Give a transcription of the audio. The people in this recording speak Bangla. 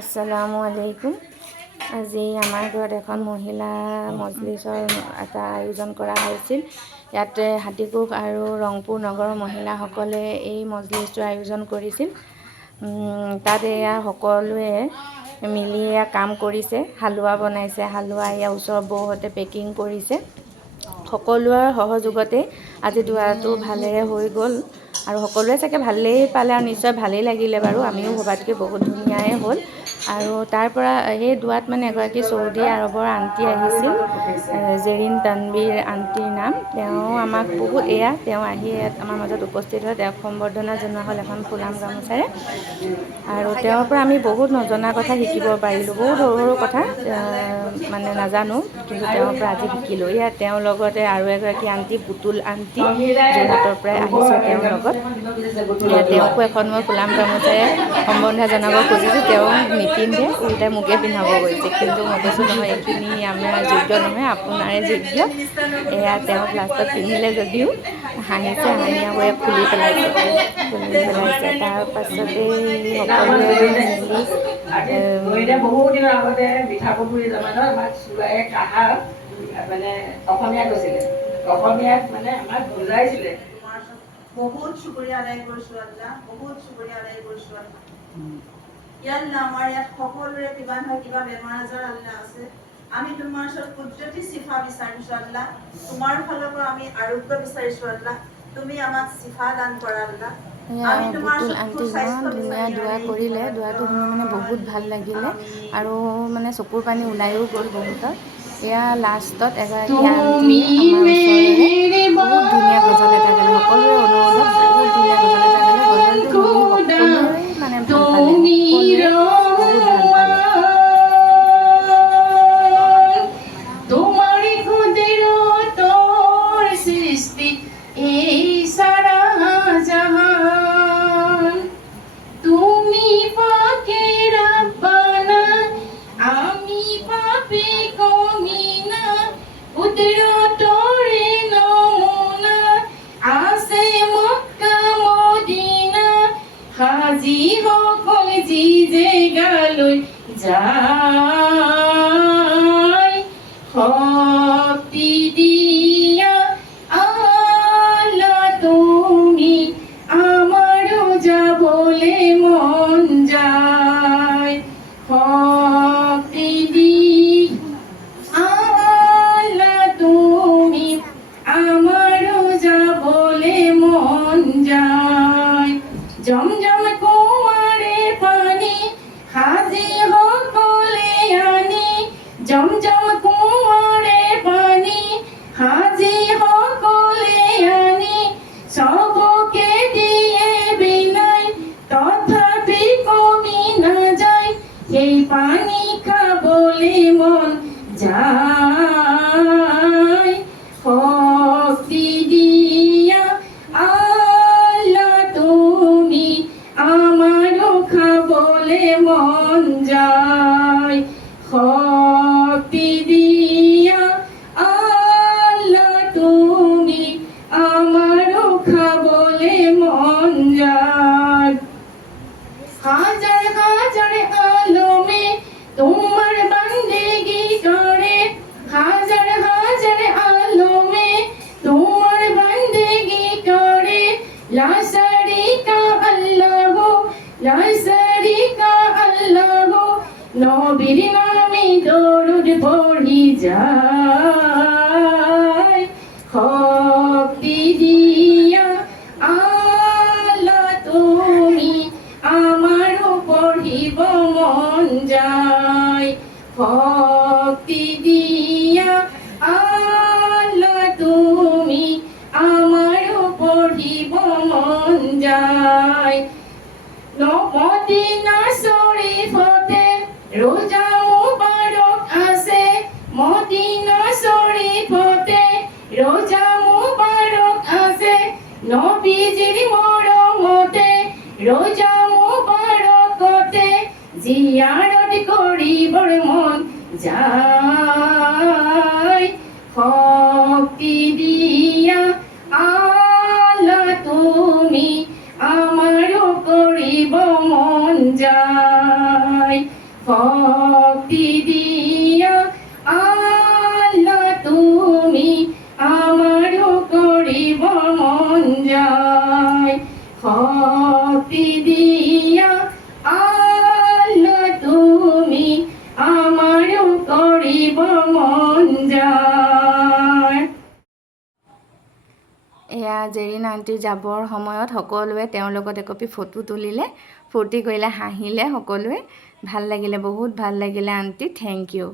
আসসালামু আলাইকুম। আজি আমাৰ ঘৰত এখন মহিলা মজলিছৰ এটা আয়োজন কৰা হৈছিল। ইয়াতে হাতীকোষ আৰু ৰংপুৰ নগৰৰ মহিলাসকলে এই মজলিছটোৰ আয়োজন কৰিছিল। তাত এয়া সকলোৱে মিলি কাম কৰিছে, হালোৱা বনাইছে, হালোৱা এয়া ওচৰৰ বৌহঁতে পেকিং কৰিছে। সকলোৰে সহযোগতে আজি দোৱাটো ভালেৰে হৈ গ'ল আৰু সকলোৱে চাগে ভালেই পালে আৰু নিশ্চয় ভালেই লাগিলে বাৰু। আমিও ভবাতকৈ বহুত ধুনীয়াই হ'ল। আৰু তাৰ পৰা সেই দোৱাত মানে এগৰাকী চৌদি আৰবৰ আণ্টি আহিছিল, জেৰিন তানবীৰ আণ্টিৰ নাম। তেওঁ আমাক তেওঁ আহি ইয়াত আমাৰ মাজত উপস্থিত হয়। তেওঁক সম্বৰ্ধনা জনোৱা হ'ল এখন ফুলাম গামোচাৰে। আৰু তেওঁৰ পৰা আমি বহুত নজনা কথা শিকিব পাৰিলোঁ, বহুত সৰু সৰু কথা মানে নাজানো, কিন্তু তেওঁৰ পৰা আজি শিকিলোঁ। ইয়াত তেওঁৰ লগতে আৰু এগৰাকী আণ্টি, পুতুল আণ্টি, যোৰহাটৰ পৰাই আহিছে তেওঁৰ লগত। তেওঁকো এখন মই ফুলাম গামোচাৰে সম্বৰ্ধনা জনাব খুজিছোঁ। তেওঁ নিপিন্ধে, উল্টাই মোকে পিন্ধাব গৈছে, কিন্তু মই কৈছোঁ নহয়, এইখিনি আমাৰ যোগ্য নহয়, আপোনাৰে যোগ্য। এয়া তেওঁ লাষ্টত পিন্ধিলে যদিও হাঁহিছে, হাঁহি আকৌ খুলি পেলাইছে। তাৰ পাছতে সকলোৱে মিলি বহু দিনৰ আগতে মিঠাপুখুৰী জমানত আমাক চুৱাই কাহা মানে অসমীয়া কৈছিলে, অসমীয়াত মানে আমাক বুজাইছিলে। বহুত শুকৰিয়া আদায় কৰিছোঁ আল্লাহ, বহুত শুকৰিয়া আদায় কৰিছোঁ আল্লাহ। আল্লাহ আমাৰ ইয়াত সকলোৰে কিবা নহয় কিবা বেমাৰ আজাৰ আল্লাহ আছে। আমি তোমাৰ ওচৰত কুদৰতি চিফা বিচাৰিছোঁ আল্লাহ, তোমাৰ ফালৰ পৰা আমি আৰোগ্য বিচাৰিছোঁ আল্লাহ। তুমি আমাক চিফা দান কৰা আল্লাহ। পুতুল আণ্টি ইমান ধুনীয়া দোৱা কৰিলে, দোৱাটো শুনি মানে বহুত ভাল লাগিলে আৰু মানে চকুৰ পানী ওলাইও গ'ল বহুতৰ। এয়া লাষ্টত এগৰাকী আণ্টিয়ে আমাৰ ওচৰৰে বহুত ধুনীয়া গজল এটা গালে, সকলোৰে অনুৰোধত বহুত ধুনীয়া গজল এটা গালে। গজলটো শুনি সকলোৱে মানে ভাল পালে, সকলোৱে বহুত ভাল পালে। হাজি সকল জি যে গালৈ যায়, শক্তি দিয়া আল্লাহ তুমি, আমারও যাবলে মন যায়। শক্তি দিয়া আল্লাহ তুমি, আমারও যাবলে মন যায়। জমজম কুয়ারে পানি হাজি সকলে আনি, জমজম কুয়ারে পানি হাজি সকলে আনি, সবকে দিয়ে বিনাই তথাপি কমি না যায়, সেই পানি খাবলে মন যায়। শক্তি দিয়া আল্লাহ তুমি, আমারও খাবলে মন যায়। শক্তি দিয়া আল্লাহ তুমি, আমারও খাবলে মন যায়। হাজার হাজার আলমে তোমার বান্দেগি করে, হাজার হাজার আলমে তোমার বান্দেগি করে। লা শারিকা আল্লাহ, লা শারিকা আল্লাহ, নবীর নামে দরুদ পড়ি যায়। শক্তি দিয়া আল্লাহ তুমি, আমারও পড়িব মন যায়। শক্তি দিয়া আল্লাহ তুমি, আমারও পড়িব মন যায়। মদিনা শরীফতে রোজা মুবারক আছে, মদিনা শরীফতে রোজা মুবারক আছে। নবীজির মরমতে রোজা মুবারকতে জিয়ারত করিবার মন যায়। শক্তি দিয়া আল্লাহ তুমি, আমারও করিব মন যায়। শক্তি দিয়া আল্লাহ তুমি আমারও করিব মন যায় শক্তি দিয়া আল্লাহ তুমি আমারও করিব মন যায়। এয়া জেৰিন আণ্টি যাবৰ সময়ত সকলোৱে তেওঁৰ লগত একপি ফটো তুলিলে, ফূৰ্তি কৰিলে, হাঁহিলে সকলোৱে। ভাল লাগিলে, বহুত ভাল লাগিলে আণ্টি, থেংক ইউ।